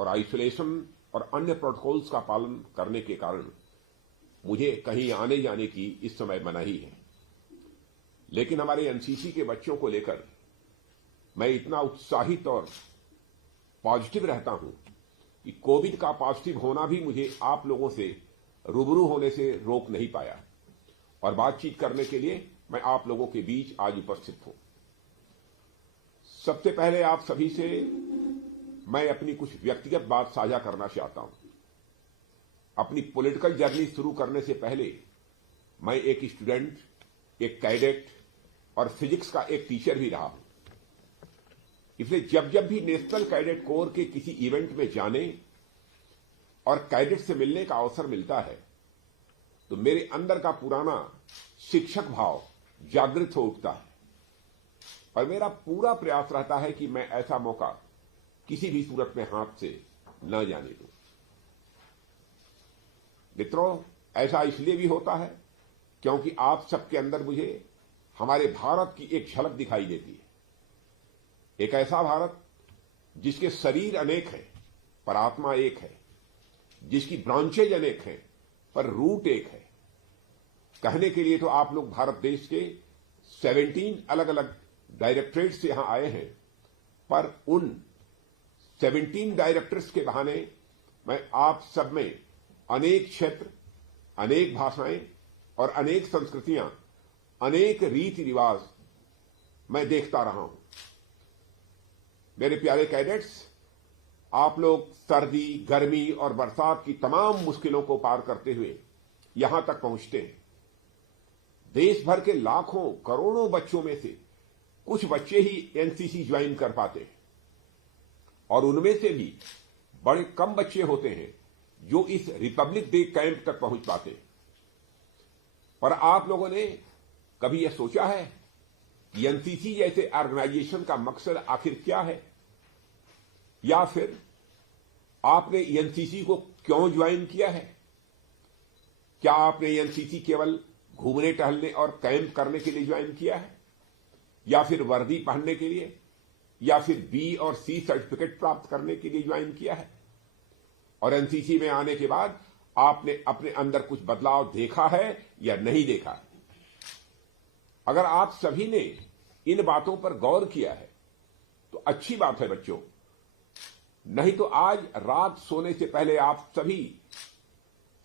और आइसोलेशन और अन्य प्रोटोकॉल्स का पालन करने के कारण मुझे कहीं आने जाने की इस समय मनाही है। लेकिन हमारे एनसीसी के बच्चों को लेकर मैं इतना उत्साहित और पॉजिटिव रहता हूं कि कोविड का पॉजिटिव होना भी मुझे आप लोगों से रूबरू होने से रोक नहीं पाया और बातचीत करने के लिए मैं आप लोगों के बीच आज उपस्थित हूं। सबसे पहले आप सभी से मैं अपनी कुछ व्यक्तिगत बात साझा करना चाहता हूं। अपनी पॉलिटिकल जर्नी शुरू करने से पहले मैं एक स्टूडेंट, एक कैडेट और फिजिक्स का एक टीचर भी रहा हूं। इसलिए जब जब भी नेशनल कैडेट कोर के किसी इवेंट में जाने और कैडेट से मिलने का अवसर मिलता है तो मेरे अंदर का पुराना शिक्षक भाव जागृत हो उठता है और मेरा पूरा प्रयास रहता है कि मैं ऐसा मौका किसी भी सूरत में हाथ से न जाने दूं। मित्रों, ऐसा इसलिए भी होता है क्योंकि आप सबके अंदर मुझे हमारे भारत की एक झलक दिखाई देती है। एक ऐसा भारत जिसके शरीर अनेक हैं पर आत्मा एक है, जिसकी ब्रांचेज अनेक हैं पर रूट एक है। कहने के लिए तो आप लोग भारत देश के 17 अलग अलग डायरेक्टरेट से यहां आए हैं, पर उन 17 डायरेक्टर्स के बहाने मैं आप सब में अनेक क्षेत्र, अनेक भाषाएं और अनेक संस्कृतियां, अनेक रीति रिवाज मैं देखता रहा हूं। मेरे प्यारे कैडेट्स, आप लोग सर्दी, गर्मी और बरसात की तमाम मुश्किलों को पार करते हुए यहां तक पहुंचते हैं। देश भर के लाखों करोड़ों बच्चों में से कुछ बच्चे ही एनसीसी ज्वाइन कर पाते हैं और उनमें से भी बड़े कम बच्चे होते हैं जो इस रिपब्लिक डे कैंप तक पहुंच पाते हैं। पर आप लोगों ने कभी यह सोचा है कि एनसीसी जैसे ऑर्गेनाइजेशन का मकसद आखिर क्या है, या फिर आपने एनसीसी को क्यों ज्वाइन किया है? क्या आपने एनसीसी केवल घूमने टहलने और कैंप करने के लिए ज्वाइन किया है, या फिर वर्दी पहनने के लिए, या फिर बी और सी सर्टिफिकेट प्राप्त करने के लिए ज्वाइन किया है? और एनसीसी में आने के बाद आपने अपने अंदर कुछ बदलाव देखा है या नहीं देखा है? अगर आप सभी ने इन बातों पर गौर किया है तो अच्छी बात है बच्चों, नहीं तो आज रात सोने से पहले आप सभी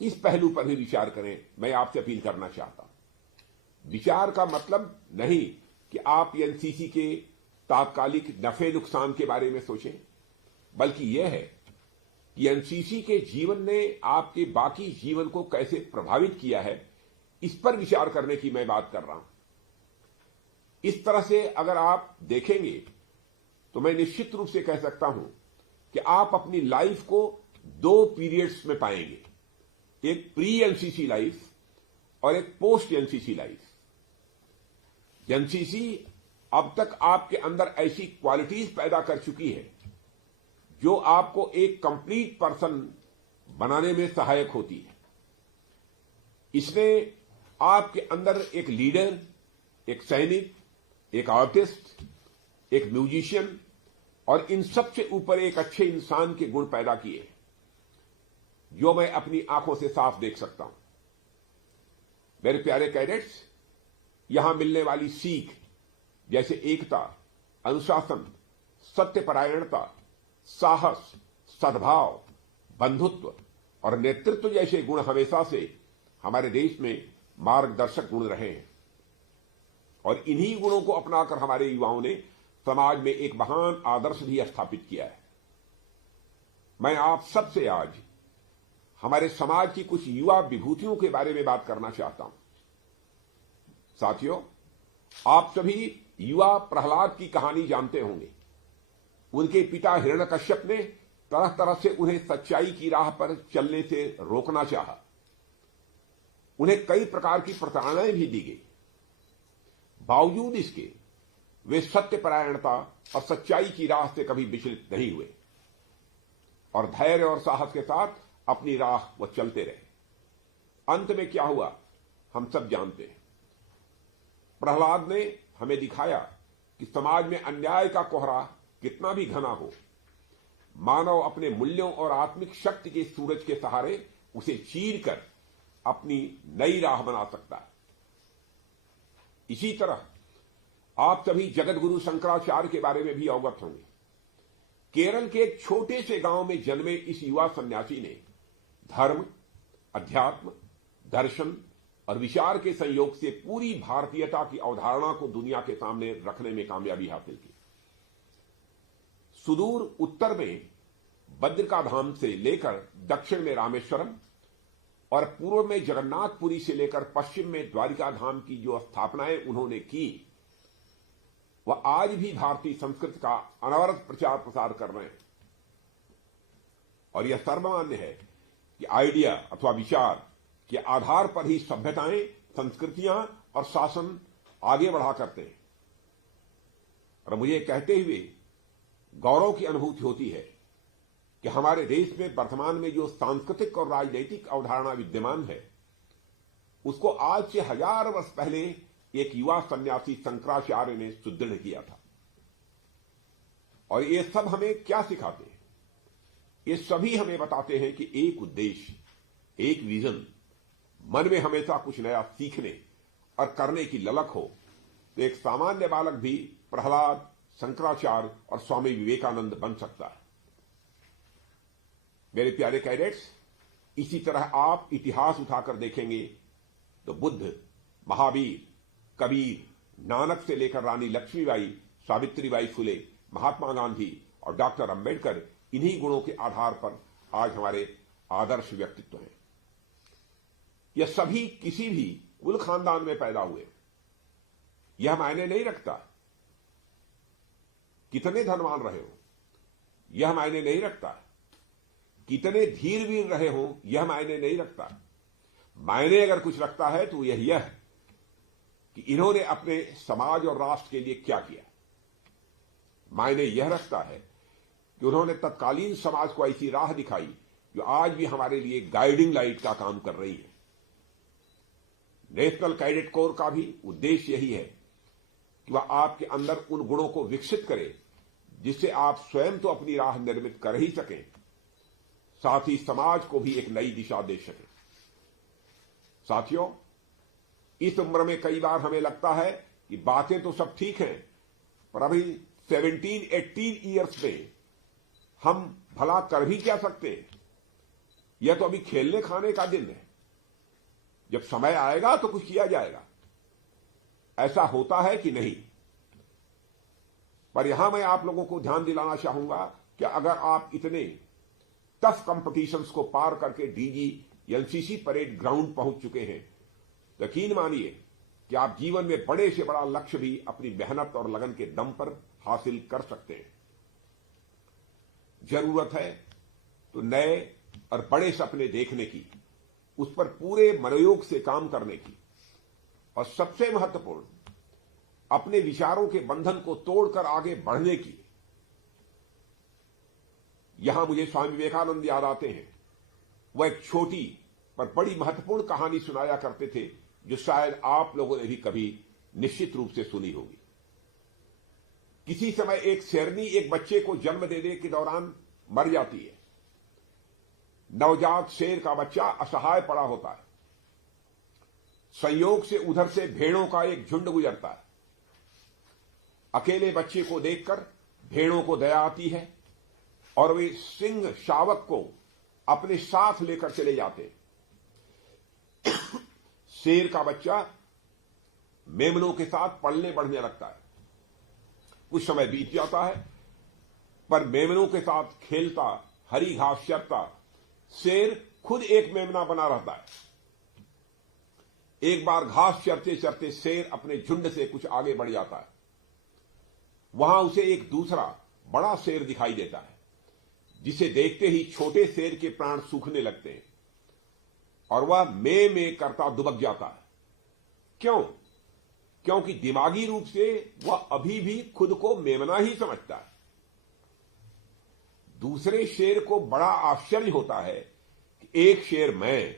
इस पहलू पर भी विचार करें। मैं आपसे अपील करना चाहता हूं। विचार का मतलब नहीं कि आप एनसीसी के तात्कालिक नफे नुकसान के बारे में सोचें, बल्कि यह है कि एनसीसी के जीवन ने आपके बाकी जीवन को कैसे प्रभावित किया है, इस पर विचार करने की मैं बात कर रहा हूं। इस तरह से अगर आप देखेंगे तो मैं निश्चित रूप से कह सकता हूं कि आप अपनी लाइफ को 2 पीरियड्स में पाएंगे, एक प्री एनसीसी लाइफ और एक पोस्ट एनसीसी लाइफ। एनसीसी अब तक आपके अंदर ऐसी क्वालिटीज पैदा कर चुकी है जो आपको एक कंप्लीट पर्सन बनाने में सहायक होती है। इसने आपके अंदर एक लीडर, एक सैनिक, एक आर्टिस्ट, एक म्यूजिशियन और इन सबसे ऊपर एक अच्छे इंसान के गुण पैदा किए जो मैं अपनी आंखों से साफ देख सकता हूं। मेरे प्यारे कैडेट्स, यहां मिलने वाली सीख जैसे एकता, अनुशासन, सत्यपरायणता, साहस, सद्भाव, बंधुत्व और नेतृत्व जैसे गुण हमेशा से हमारे देश में मार्गदर्शक गुण रहे हैं और इन्हीं गुणों को अपनाकर हमारे युवाओं ने समाज में एक महान आदर्श भी स्थापित किया है। मैं आप सबसे आज हमारे समाज की कुछ युवा विभूतियों के बारे में बात करना चाहता हूं। साथियों, आप सभी युवा प्रहलाद की कहानी जानते होंगे। उनके पिता हिरण्यकश्यप ने तरह तरह से उन्हें सच्चाई की राह पर चलने से रोकना चाहा। उन्हें कई प्रकार की प्रताड़नाएं भी दी गई। बावजूद इसके वे सत्यपरायणता और सच्चाई की राह से कभी विचलित नहीं हुए और धैर्य और साहस के साथ अपनी राह वो चलते रहे। अंत में क्या हुआ हम सब जानते हैं। प्रहलाद ने हमें दिखाया कि समाज में अन्याय का कोहरा कितना भी घना हो, मानव अपने मूल्यों और आत्मिक शक्ति के सूरज के सहारे उसे चीरकर अपनी नई राह बना सकता है। इसी तरह आप सभी जगत गुरु शंकराचार्य के बारे में भी अवगत होंगे। केरल के एक छोटे से गांव में जन्मे इस युवा सन्यासी ने धर्म, अध्यात्म, दर्शन और विचार के संयोग से पूरी भारतीयता की अवधारणा को दुनिया के सामने रखने में कामयाबी हासिल की। सुदूर उत्तर में बद्रिका धाम से लेकर दक्षिण में रामेश्वरम और पूर्व में जगन्नाथपुरी से लेकर पश्चिम में द्वारिका धाम की जो स्थापनाएं उन्होंने की, वह आज भी भारतीय संस्कृति का अनवरत प्रचार प्रसार कर रहे हैं। और यह सर्वमान्य है कि आइडिया अथवा विचार के आधार पर ही सभ्यताएं, संस्कृतियां और शासन आगे बढ़ा करते हैं। और मुझे कहते हुए गौरव की अनुभूति होती है कि हमारे देश में वर्तमान में जो सांस्कृतिक और राजनीतिक अवधारणा विद्यमान है, उसको आज से 1000 वर्ष पहले एक युवा सन्यासी शंकराचार्य ने सुदृढ़ किया था। और ये सब हमें क्या सिखाते हैं? ये सभी हमें बताते हैं कि एक उद्देश्य, एक विजन, मन में हमेशा कुछ नया सीखने और करने की ललक हो तो एक सामान्य बालक भी प्रहलाद, शंकराचार्य और स्वामी विवेकानंद बन सकता है। मेरे प्यारे कैडेट्स, इसी तरह आप इतिहास उठाकर देखेंगे तो बुद्ध, महावीर, कबीर, नानक से लेकर रानी लक्ष्मीबाई, सावित्रीबाई फुले, महात्मा गांधी और डॉक्टर अंबेडकर इन्हीं गुणों के आधार पर आज हमारे आदर्श व्यक्तित्व हैं। यह सभी किसी भी कुल खानदान में पैदा हुए। यह मायने नहीं रखता कितने धनवान रहे हो, यह मायने नहीं रखता कितने धीरवीर रहे हो, यह मायने नहीं रखता। मायने अगर कुछ रखता है तो यह कि इन्होंने अपने समाज और राष्ट्र के लिए क्या किया। मायने यह रखता है कि उन्होंने तत्कालीन समाज को ऐसी राह दिखाई जो आज भी हमारे लिए गाइडिंग लाइट का काम कर रही है। नेशनल कैडेट कोर का भी उद्देश्य यही है कि वह आपके अंदर उन गुणों को विकसित करे जिससे आप स्वयं तो अपनी राह निर्मित कर ही सकें, साथ ही समाज को भी एक नई दिशा दे सकें। साथियों, इस उम्र में कई बार हमें लगता है कि बातें तो सब ठीक हैं, पर अभी 17-18 ईयर्स में हम भला कर भी क्या सकते हैं? यह तो अभी खेलने खाने का दिन है। जब समय आएगा तो कुछ किया जाएगा। ऐसा होता है कि नहीं? पर यहां मैं आप लोगों को ध्यान दिलाना चाहूंगा कि अगर आप इतने टफ कंपटीशंस को पार करके डीजी एलसीसी परेड ग्राउंड पहुंच चुके हैं, यकीन मानिए कि आप जीवन में बड़े से बड़ा लक्ष्य भी अपनी मेहनत और लगन के दम पर हासिल कर सकते हैं। जरूरत है तो नए और बड़े सपने देखने की, उस पर पूरे मनोयोग से काम करने की, और सबसे महत्वपूर्ण अपने विचारों के बंधन को तोड़कर आगे बढ़ने की। यहां मुझे स्वामी विवेकानंद याद आते हैं। वह एक छोटी पर बड़ी महत्वपूर्ण कहानी सुनाया करते थे जो शायद आप लोगों ने भी कभी निश्चित रूप से सुनी होगी। किसी समय एक शेरनी एक बच्चे को जन्म देने के दौरान मर जाती है। नवजात शेर का बच्चा असहाय पड़ा होता है। संयोग से उधर से भेड़ों का एक झुंड गुजरता है। अकेले बच्चे को देखकर भेड़ों को दया आती है और वे सिंह शावक को अपने साथ लेकर चले जाते। शेर का बच्चा मेमनों के साथ पलने बढ़ने लगता है। कुछ समय बीत जाता है, पर मेमनों के साथ खेलता, हरी घास चरता शेर खुद एक मेमना बना रहता है। एक बार घास चरते चरते शेर अपने झुंड से कुछ आगे बढ़ जाता है। वहां उसे एक दूसरा बड़ा शेर दिखाई देता है, जिसे देखते ही छोटे शेर के प्राण सूखने लगते हैं और वह में करता दुबक जाता है। क्यों? क्योंकि दिमागी रूप से वह अभी भी खुद को मेमना ही समझता है। दूसरे शेर को बड़ा आश्चर्य होता है कि एक शेर मैं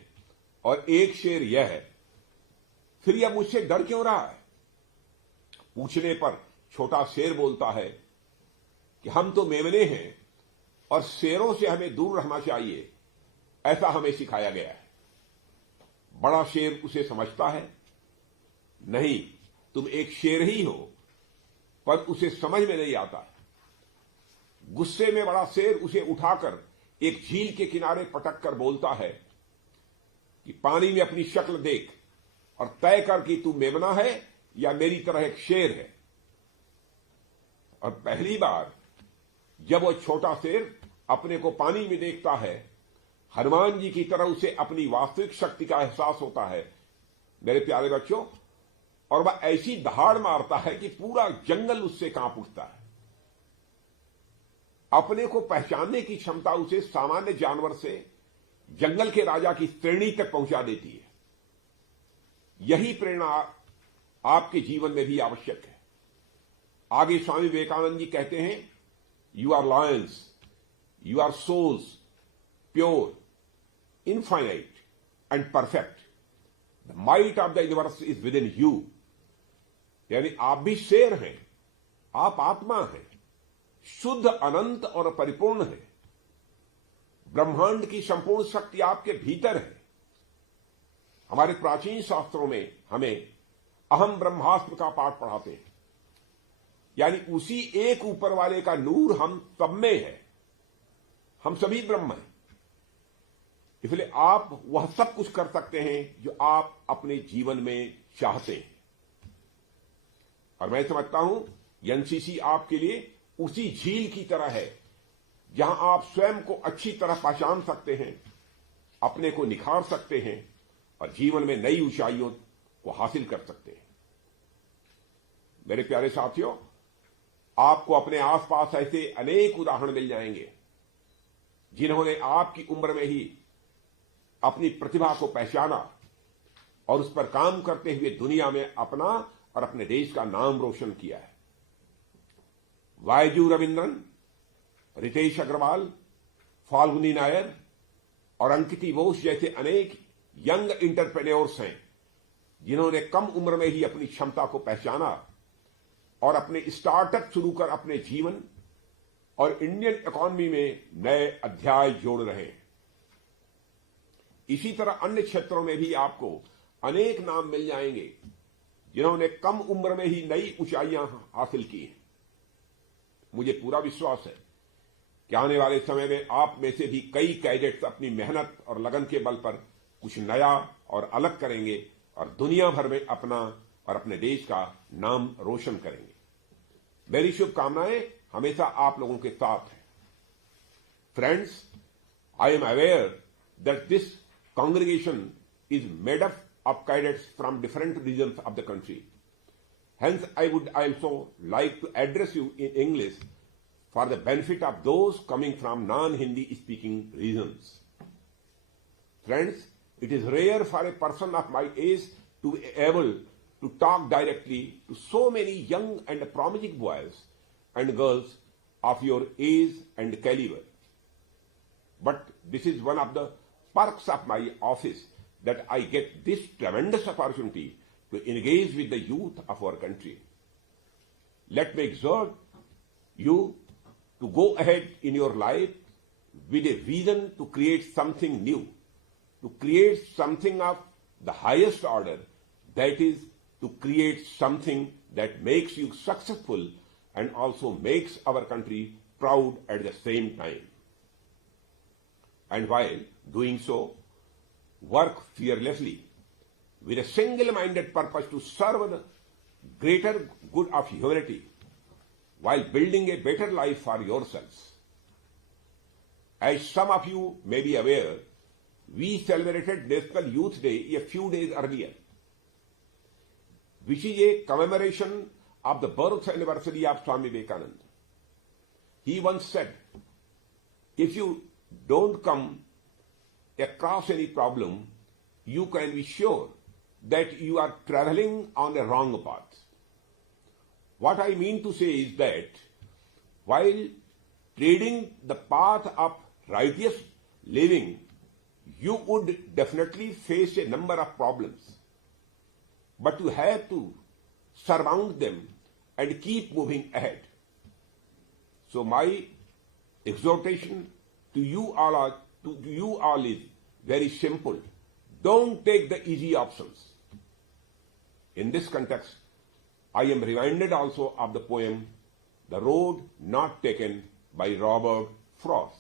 और एक शेर यह है, फिर यह मुझसे डर क्यों रहा है? पूछने पर छोटा शेर बोलता है कि हम तो मेमने हैं और शेरों से हमें दूर रहना चाहिए, ऐसा हमें सिखाया गया है। बड़ा शेर उसे समझता है, नहीं, तुम एक शेर ही हो, पर उसे समझ में नहीं आता। गुस्से में बड़ा शेर उसे उठाकर एक झील के किनारे पटक कर बोलता है कि पानी में अपनी शक्ल देख और तय कर कि तू मेमना है या मेरी तरह एक शेर है। और पहली बार जब वह छोटा शेर अपने को पानी में देखता है, हनुमान जी की तरह उसे अपनी वास्तविक शक्ति का एहसास होता है, मेरे प्यारे बच्चों, और वह ऐसी दहाड़ मारता है कि पूरा जंगल उससे कांप उठता है। अपने को पहचानने की क्षमता उसे सामान्य जानवर से जंगल के राजा की श्रेणी तक पहुंचा देती है। यही प्रेरणा आपके जीवन में भी आवश्यक है। आगे स्वामी विवेकानंद जी कहते हैं, you are lions, you are souls, pure, infinite and perfect, the might of the universe is within you. यानी आप भी शेर हैं, आप आत्मा हैं, शुद्ध, अनंत और परिपूर्ण है। ब्रह्मांड की संपूर्ण शक्ति आपके भीतर है। हमारे प्राचीन शास्त्रों में हमें अहम ब्रह्मास्त्र का पाठ पढ़ाते हैं, यानी उसी एक ऊपर वाले का नूर हम सब में है। हम सभी ब्रह्म हैं, इसलिए आप वह सब कुछ कर सकते हैं जो आप अपने जीवन में चाहते हैं। और मैं समझता हूं एनसीसी आपके लिए उसी झील की तरह है जहां आप स्वयं को अच्छी तरह पहचान सकते हैं, अपने को निखार सकते हैं और जीवन में नई ऊंचाइयों को हासिल कर सकते हैं। मेरे प्यारे साथियों, आपको अपने आसपास ऐसे अनेक उदाहरण मिल जाएंगे जिन्होंने आपकी उम्र में ही अपनी प्रतिभा को पहचाना और उस पर काम करते हुए दुनिया में अपना और अपने देश का नाम रोशन किया है। वायजू रविंद्रन, रितेश अग्रवाल, फाल्गुनी नायर और अंकिति बोस जैसे अनेक यंग इंटरप्रेन्योर्स हैं जिन्होंने कम उम्र में ही अपनी क्षमता को पहचाना और अपने स्टार्टअप शुरू कर अपने जीवन और इंडियन इकोनॉमी में नए अध्याय जोड़ रहे हैं। इसी तरह अन्य क्षेत्रों में भी आपको अनेक नाम मिल जाएंगे जिन्होंने कम उम्र में ही नई ऊंचाइयां हासिल की हैं। मुझे पूरा विश्वास है कि आने वाले समय में आप में से भी कई कैडेट्स अपनी मेहनत और लगन के बल पर कुछ नया और अलग करेंगे और दुनिया भर में अपना और अपने देश का नाम रोशन करेंगे। मेरी शुभकामनाएं हमेशा आप लोगों के साथ हैं। Friends, I am aware that this congregation is made up of cadets from different regions of the country. Hence, I would also like to address you in English for the benefit of those coming from non-Hindi speaking regions. Friends, it is rare for a person of my age to be able to talk directly to so many young and promising boys and girls of your age and caliber. But this is one of the perks of my office that I get this tremendous opportunity to engage with the youth of our country. Let me exhort you to go ahead in your life with a vision to create something new, to create something of the highest order, that is, to create something that makes you successful and also makes our country proud at the same time. And while doing so, work fearlessly with a single-minded purpose to serve the greater good of humanity while building a better life for yourselves. As some of you may be aware, we celebrated National Youth Day a few days earlier, which is a commemoration of the birth anniversary of Swami Vivekananda. He once said, if you don't come across any problem, you can be sure that you are traveling on a wrong path. What I mean to say is that while treading the path of righteous living, you would definitely face a number of problems. But you have to surmount them and keep moving ahead. So my exhortation to you all is very simple. Don't take the easy options. In this context, I am reminded also of the poem The Road Not Taken by Robert Frost.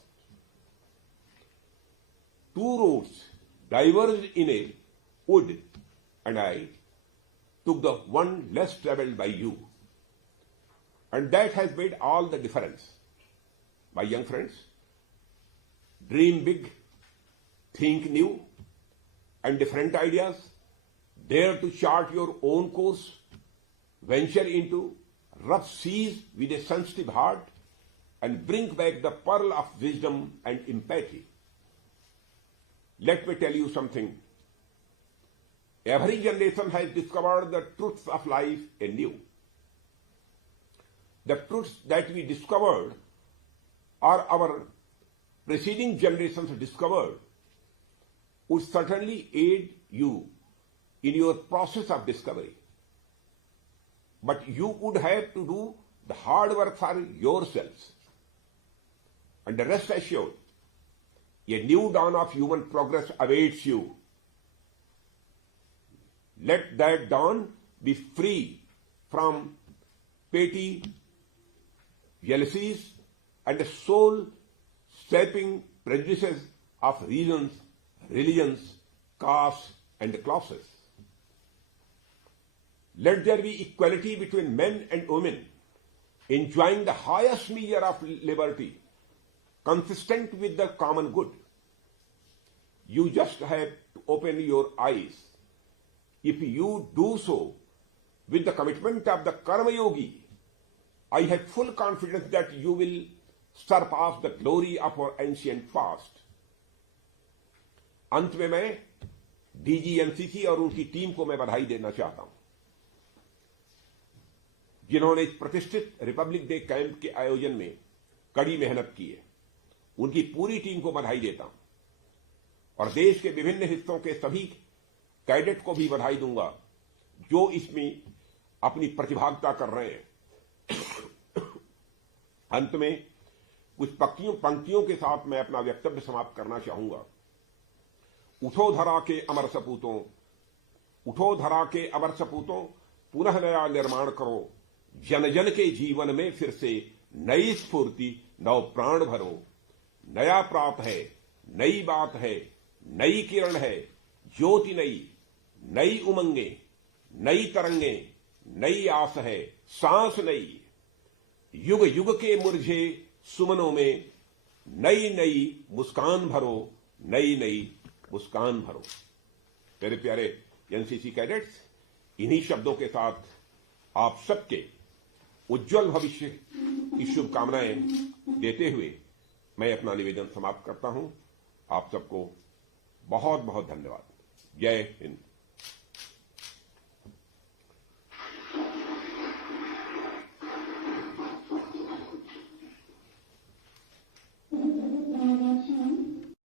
Two roads diverged in a wood, and I took the one less traveled by you. And that has made all the difference. My young friends, dream big, think new, and different ideas. Dare to chart your own course. Venture into rough seas with a sensitive heart and bring back the pearl of wisdom and empathy. Let me tell you something. Every generation has discovered the truths of life anew. The truths that we discovered or our preceding generations discovered would certainly aid you in your process of discovery. But you would have to do the hard work for yourselves. And rest assured, a new dawn of human progress awaits you. Let that dawn be free from petty jealousies and the soul-sapping prejudices of reasons, religions, castes, and classes. Let there be equality between men and women, enjoying the highest measure of liberty, consistent with the common good. You just have to open your eyes. If you do so with the commitment of the Karma Yogi, I have full confidence that you will surpass the glory of our ancient past. अंत में मैं DG NCC और उनकी team को मैं बधाई देना चाहता हूं, जिन्होंने इस प्रतिष्ठित रिपब्लिक डे कैंप के आयोजन में कड़ी मेहनत की है। उनकी पूरी टीम को बधाई देता हूं और देश के विभिन्न हिस्सों के सभी कैडेट को भी बधाई दूंगा जो इसमें अपनी प्रतिभागिता कर रहे हैं। अंत में कुछ पंक्तियों के साथ मैं अपना वक्तव्य समाप्त करना चाहूंगा। उठो धरा के अमर सपूतों, उठो धरा के अमर सपूतों, पुनः नया निर्माण करो, जन जन के जीवन में फिर से नई स्फूर्ति, नव प्राण भरो। नया प्राप है, नई बात है, नई किरण है, ज्योति नई, नई उमंगे, नई तरंगे, नई आस है, सांस नई। युग युग के मुरझे सुमनों में नई नई मुस्कान भरो, नई नई मुस्कान भरो। मेरे प्यारे एनसीसी कैडेट्स, इन्हीं शब्दों के साथ आप सबके उज्जवल भविष्य की शुभकामनाएं देते हुए मैं अपना निवेदन समाप्त करता हूं। आप सबको बहुत बहुत धन्यवाद। जय हिंद।